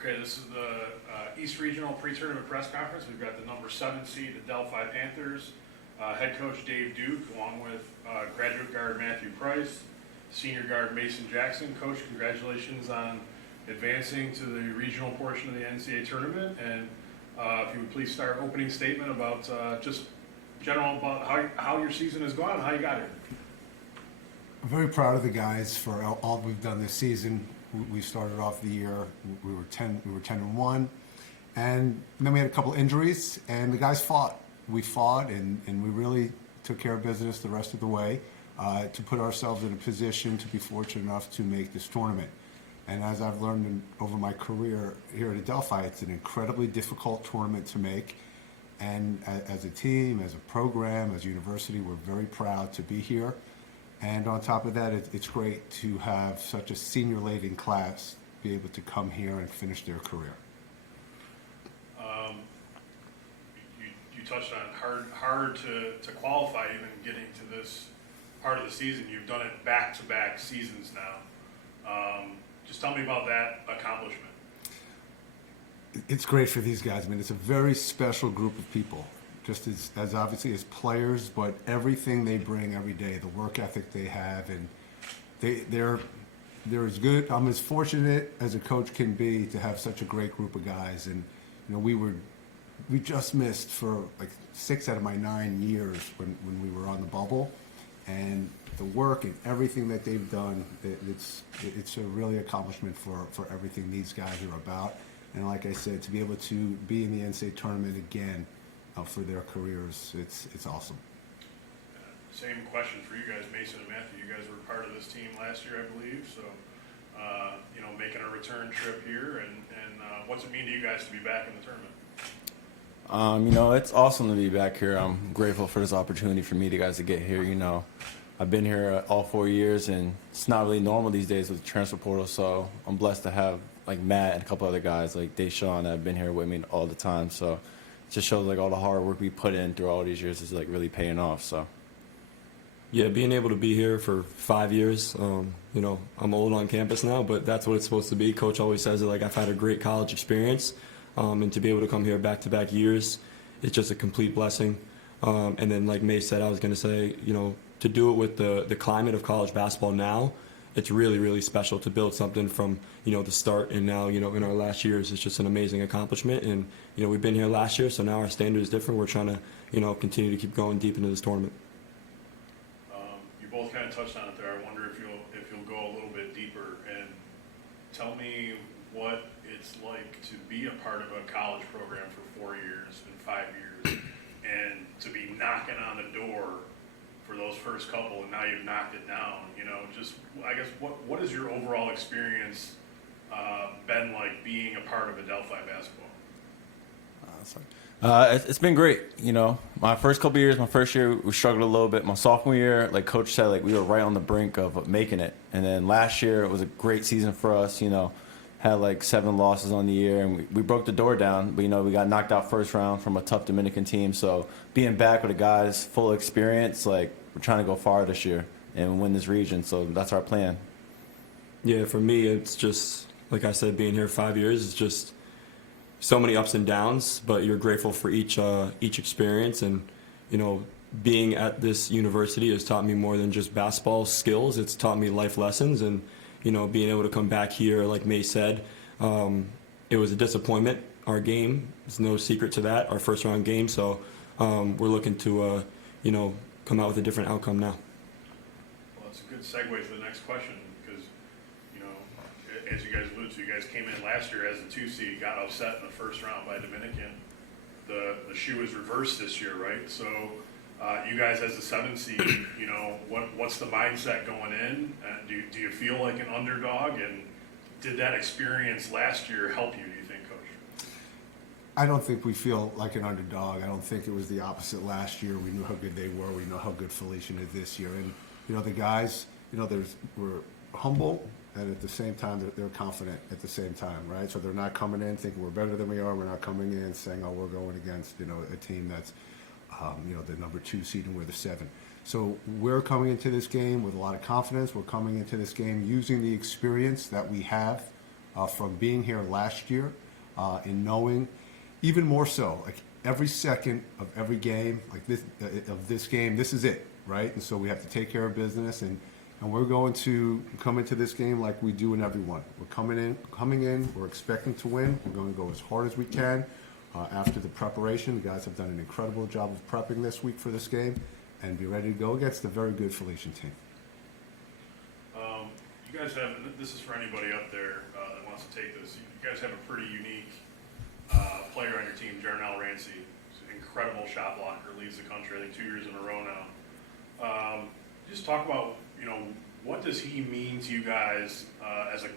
Okay, this is the East Regional Pre-Tournament Press Conference. We've got the number 7 seed Adelphi Panthers, head coach Dave Duke, along with graduate guard Matthew Price, senior guard Mason Jackson. Coach, congratulations on advancing to the regional portion of the NCAA tournament. And if you would please start opening statement about just general about how your season has gone and how you got here. I'm very proud of the guys for all we've done this season. We started off the year, we were 10-1, and then we had a couple injuries, and the guys fought. We fought, and we really took care of business the rest of the way to put ourselves in a position to be fortunate enough to make this tournament. And as I've learned over my career here at Adelphi, it's an incredibly difficult tournament to make. And as a team, as a program, as a university, we're very proud to be here. And on top of that, it's great to have such a senior-laden class be able to come here and finish their career. You touched on hard to qualify even getting to this part of the season. You've done it back-to-back seasons now. Just tell me about that accomplishment. It's great for these guys. I mean, it's a very special group of people. Just as obviously as players, but everything they bring every day, the work ethic they have, and they're as good. I'm as fortunate as a coach can be to have such a great group of guys. And you know, we just missed for like 6 out of my 9 years when we were on the bubble, and the work and everything that they've done, it's a really accomplishment for everything these guys are about. And like I said, to be able to be in the NCAA tournament again for their careers, it's awesome. Same question for you guys, Mason and Matthew. You guys were part of this team last year, I believe. So, making a return trip here, and what's it mean to you guys to be back in the tournament? It's awesome to be back here. I'm grateful for this opportunity for me to get here. I've been here all 4 years, and it's not really normal these days with the transfer portal. So I'm blessed to have like Matt and a couple other guys like Deshaun that have been here with me all the time. So it just shows like all the hard work we put in through all these years is like really paying off. So yeah, being able to be here for 5 years, I'm old on campus now, but that's what it's supposed to be. Coach always says it, like, I've had a great college experience, and to be able to come here back-to-back years, it's just a complete blessing. And then like May said, I was going to say, to do it with the climate of college basketball now, it's really, really special to build something from, the start, and now, in our last years, it's just an amazing accomplishment. And, we've been here last year, so now our standard is different. We're trying to, continue to keep going deep into this tournament. You both kind of touched on it there. I wonder if you'll go a little bit deeper and tell me what it's like to be a part of a college program for 4 years and 5 years, and to be knocking on the door for those first couple, and now you've knocked it down. Just I guess what has your overall experience been like being a part of Adelphi basketball? It's been great. My first couple years, my first year, we struggled a little bit. My sophomore year, like Coach said, like we were right on the brink of making it. And then last year, it was a great season for us. Had like 7 losses on the year, and we broke the door down. But we got knocked out first round from a tough Dominican team. So being back with the guys full experience, like we're trying to go far this year and win this region. So that's our plan. Yeah, for me, it's just like I said, being here 5 years is just so many ups and downs, but you're grateful for each experience. And being at this university has taught me more than just basketball skills. It's taught me life lessons, and being able to come back here, like May said, it was a disappointment. Our game, there's no secret to that, our first round game. So we're looking to come out with a different outcome now. Well, it's a good segue to the next question, because as you guys alluded to, you guys came in last year as the 2 seed, got upset in the first round by Dominican. The shoe is reversed this year, right? So you guys as the 7 seed, what's the mindset going in? Do you feel like an underdog? And did that experience last year help you, do you think, Coach? I don't think we feel like an underdog. I don't think it was the opposite last year. We knew how good they were. We know how good Felician is this year. And, the guys, we're humble, and at the same time, they're confident at the same time, right? So they're not coming in thinking we're better than we are. We're not coming in saying, oh, we're going against, a team that's, the number 2 seed and we're the 7. So we're coming into this game with a lot of confidence. We're coming into this game using the experience that we have from being here last year and knowing even more so, like every second of every game, like this game, this is it, right? And so we have to take care of business, and we're going to come into this game like we do in every one. We're coming in, we're expecting to win. We're going to go as hard as we can. After the preparation, the guys have done an incredible job of prepping this week for this game, and be ready to go against a very good Felician team. You guys have, this is for anybody up there that wants to take this, you guys have a pretty unique player on your team, Jarnell Rancy. He's an incredible shot blocker, leads the country, I think 2 years in a row now. Just talk about, what does he mean to you guys as a,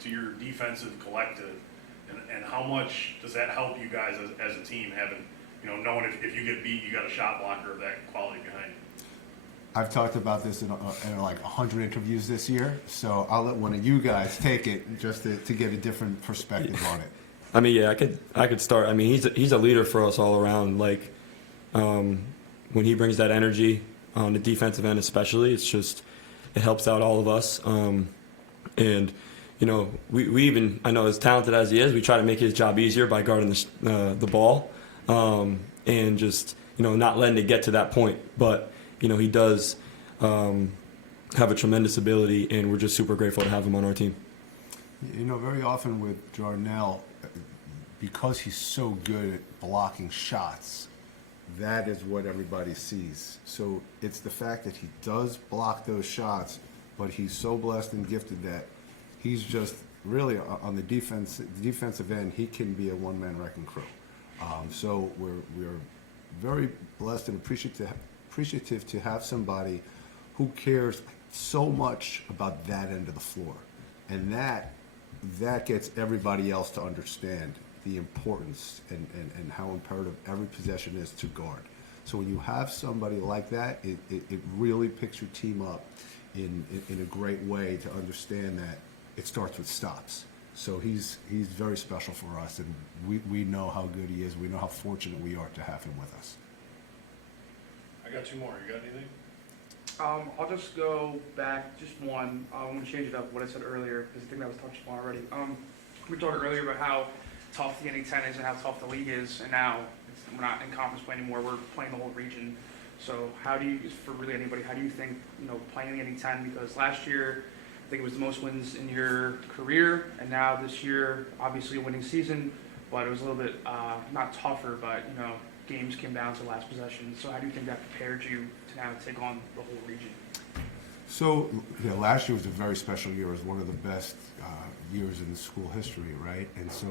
to your defensive collective, and how much does that help you guys as a team, having, knowing if you get beat, you got a shot blocker of that quality behind you? I've talked about this in like 100 interviews this year, so I'll let one of you guys take it just to get a different perspective on it. I mean, yeah, I could start. I mean, he's a leader for us all around. Like, when he brings that energy on the defensive end, especially, it helps out all of us. And we even, I know as talented as he is, we try to make his job easier by guarding the ball, and just not letting it get to that point. But he does have a tremendous ability, and we're just super grateful to have him on our team. Very often with Jarnell, because he's so good at blocking shots, that is what everybody sees. So it's the fact that he does block those shots, but he's so blessed and gifted that he's just really on the defensive end, he can be a one-man wrecking crew. So we're very blessed and appreciative to have somebody who cares so much about that end of the floor, and that gets everybody else to understand the importance and how imperative every possession is to guard. So when you have somebody like that, it really picks your team up in a great way to understand that it starts with stops. So he's very special for us, and we know how good he is. We know how fortunate we are to have him with us. I got two more. You got anything? I'll just go back, just one. I'm going to change it up what I said earlier, because I think that was touched upon already. We talked earlier about how tough the NA10 is and how tough the league is, and now we're not in conference play anymore. We're playing the whole region. So how do you, for really anybody, how do you think, playing the NA10, because last year, I think it was the most wins in your career, and now this year, obviously a winning season, but it was a little bit, not tougher, but, games came down to the last possession. So how do you think that prepared you to now take on the whole region? So, last year was a very special year. It was one of the best years in school history, right? And so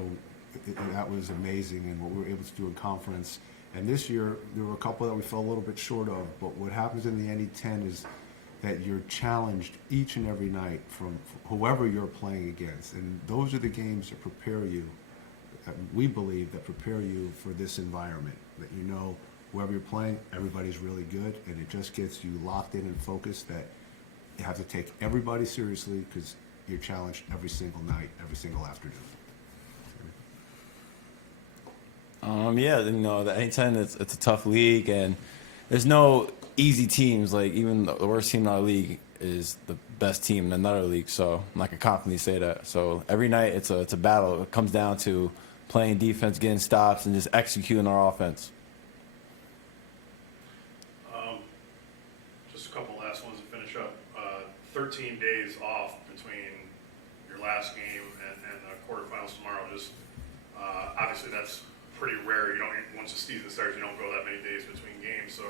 that was amazing, and what we were able to do in conference. And this year, there were a couple that we fell a little bit short of, but what happens in the NE10 is that you're challenged each and every night from whoever you're playing against. And those are the games that prepare you, we believe, that prepare you for this environment, that whoever you're playing, everybody's really good, and it just gets you locked in and focused that you have to take everybody seriously, because you're challenged every single night, every single afternoon. The A10, it's a tough league, and there's no easy teams. Like, even the worst team in our league is the best team in another league, so I can confidently say that. So every night it's a battle. It comes down to playing defense, getting stops, and just executing our offense. Just a couple last ones to finish up. 13 days off between your last game and the quarterfinals tomorrow. Just obviously that's pretty rare. Once the season starts, you don't go that many days between games. So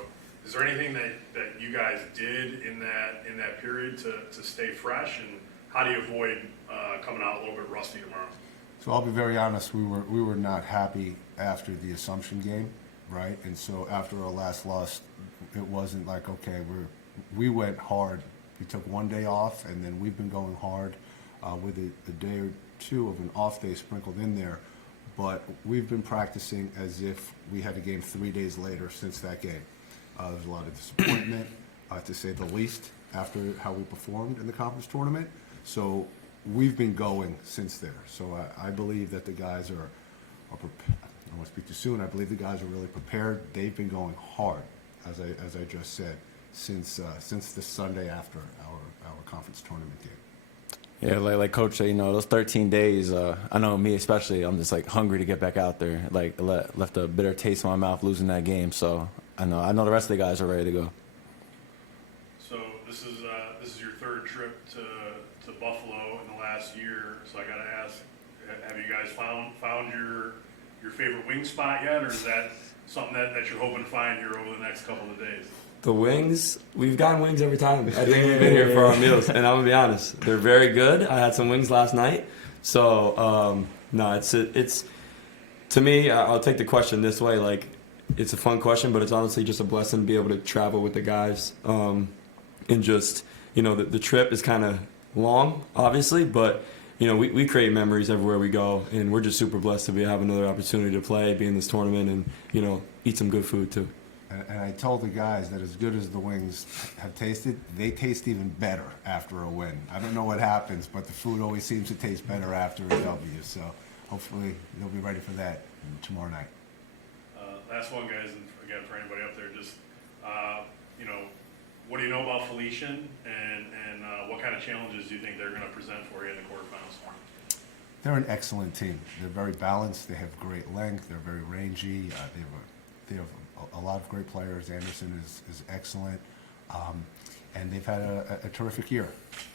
is there anything that you guys did in that period to stay fresh, and how do you avoid coming out a little bit rusty tomorrow? So I'll be very honest, we were not happy after the Assumption game, right? And so after our last loss, it wasn't like, okay, we went hard. We took one day off, and then we've been going hard with a day or two of an off day sprinkled in there. But we've been practicing as if we had a game 3 days later since that game. There's a lot of disappointment, to say the least, after how we performed in the conference tournament. So we've been going since there. So I believe that the guys are prepared. I don't want to speak too soon. I believe the guys are really prepared. They've been going hard, as I just said, since the Sunday after our conference tournament game. Yeah, like Coach said, those 13 days, I know me especially, I'm just like hungry to get back out there. Like left a bitter taste in my mouth losing that game. So I know the rest of the guys are ready to go. So this is your third trip to Buffalo in the last year. So I got to ask, have you guys found your favorite wing spot yet, or is that something that you're hoping to find here over the next couple of days? The wings, we've gotten wings every time. I think we've been here for our meals, and I'm gonna be honest, they're very good. I had some wings last night, so no, it's to me. I'll take the question this way: like, it's a fun question, but it's honestly just a blessing to be able to travel with the guys, and just the trip is kind of long, obviously, but we create memories everywhere we go, and we're just super blessed to have another opportunity to play, be in this tournament, and eat some good food too. And I told the guys that as good as the wings have tasted, they taste even better after a win. I don't know what happens, but the food always seems to taste better after a W. So hopefully they'll be ready for that tomorrow night. Last one, guys, and again for anybody up there, just what do you know about Felician, and what kind of challenges do you think they're going to present for you in the quarterfinals? They're an excellent team. They're very balanced. They have great length. They're very rangy. They have a lot of great players. Anderson is excellent, and they've had a terrific year.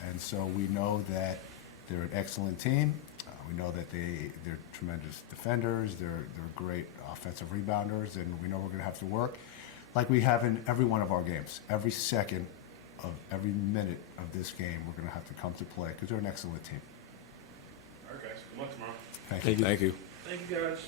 And so we know that they're an excellent team. We know that they're tremendous defenders. They're great offensive rebounders, and we know we're going to have to work like we have in every one of our games. Every second of every minute of this game, we're going to have to come to play because they're an excellent team. All right, guys. Good luck tomorrow. Thank you. Thank you. Thank you, guys.